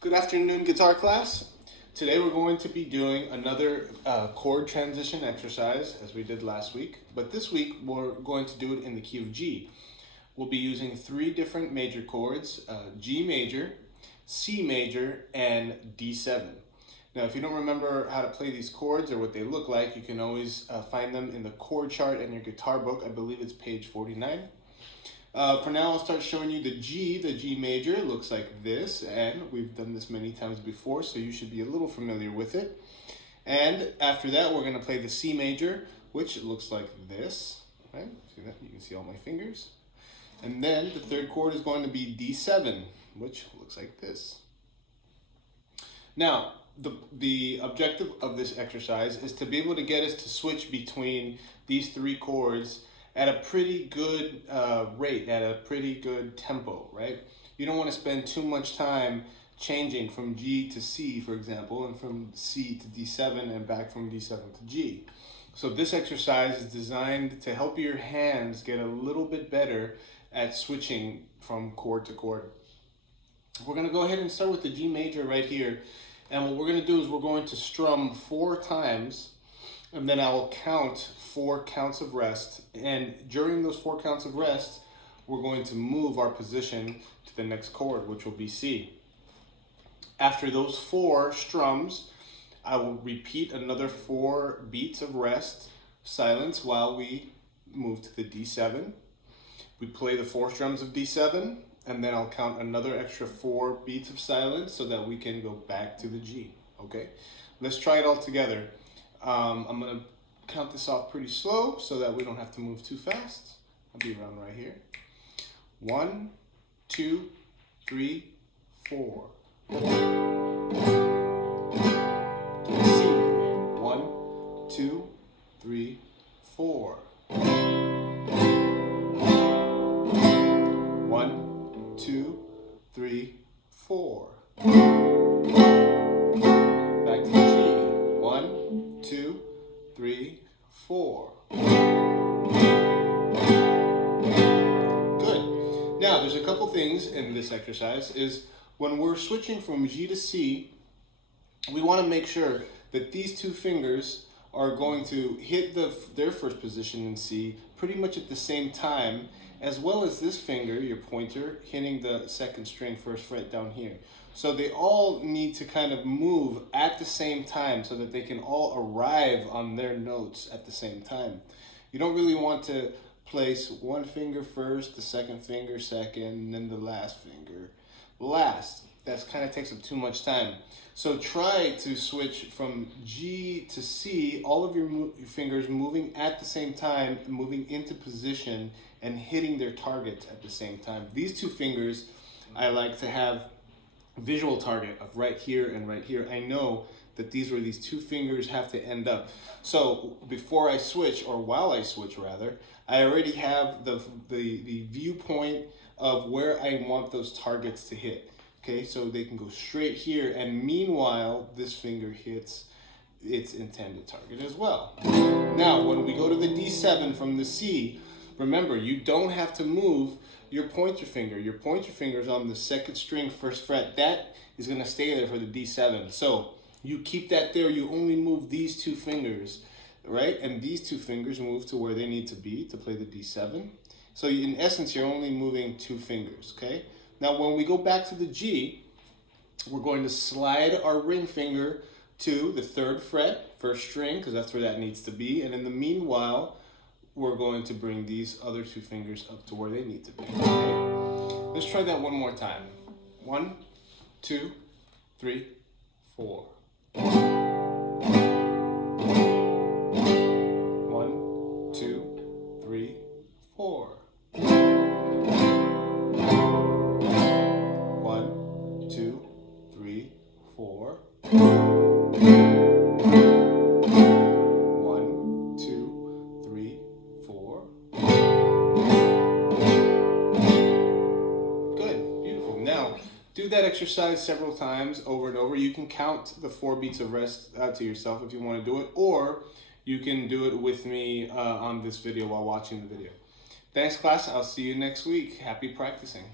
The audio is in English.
Good afternoon, guitar class. Today we're going to be doing another chord transition exercise as we did last week, but this week we're going to do it in the key of G. We'll be using three different major chords, G major, C major, and D7. Now if you don't remember how to play these chords or what they look like, you can always find them in the chord chart in your guitar book. I believe it's page 49. For now, I'll start showing you the G major. It looks like this, and we've done this many times before, so you should be a little familiar with it. And after that, we're going to play the C major, which looks like this. Right? See that? You can see all my fingers. And then the third chord is going to be D7, which looks like this. Now, the objective of this exercise is to be able to get us to switch between these three chords at a pretty good rate, at a pretty good tempo, right? You don't want to spend too much time changing from G to C, for example, and from C to D7 and back from D7 to G. So this exercise is designed to help your hands get a little bit better at switching from chord to chord. We're going to go ahead and start with the G major right here. And what we're going to do is we're going to strum 4 times, and then I will count 4 counts of rest. And during those 4 counts of rest, we're going to move our position to the next chord, which will be C. After those 4 strums, I will repeat another 4 beats of rest, silence, while we move to the D7. We play the 4 strums of D7, and then I'll count another extra 4 beats of silence so that we can go back to the G, okay? Let's try it all together. I'm going to count this off pretty slow so that we don't have to move too fast. I'll be around right here. 1, 2, 3, 4. C. 1, 2, 3, 4. 1, 2, 3, 4. Back to the G. 1, 2, 3, 4. Good. Now, there's a couple things in this exercise. Is when we're switching from G to C, we want to make sure that these 2 fingers are going to hit their first position in C pretty much at the same time, as well as this finger, your pointer, hitting the 2nd string 1st fret down here. So they all need to kind of move at the same time so that they can all arrive on their notes at the same time. You don't really want to place one finger first, the 2nd finger second, and then the last finger last. That kind of takes up too much time. So try to switch from G to C, all of your fingers moving at the same time, moving into position and hitting their targets at the same time. These 2 fingers, I like to have visual target of right here and right here. I know that these where these 2 fingers have to end up. So before I switch, or while I switch rather, I already have the viewpoint of where I want those targets to hit. Okay, so they can go straight here, and meanwhile, this finger hits its intended target as well. Now, when we go to the D7 from the C, remember, you don't have to move your pointer finger. Your pointer finger is on the 2nd string 1st fret. That is going to stay there for the D7. So you keep that there. You only move these 2 fingers, right? And these 2 fingers move to where they need to be to play the D7. So in essence, you're only moving 2 fingers, okay? Now, when we go back to the G, we're going to slide our ring finger to the 3rd fret, 1st string, because that's where that needs to be. And in the meanwhile, we're going to bring these other 2 fingers up to where they need to be. Okay? Let's try that one more time. 1, 2, 3, 4. 1, 2, 3, 4. 1, 2, 3, 4. 1, 2, 3, 4. Good, beautiful. Now, do that exercise several times over and over. You can count the 4 beats of rest to yourself if you want to do it, or you can do it with me on this video while watching the video. Thanks, class. I'll see you next week. Happy practicing.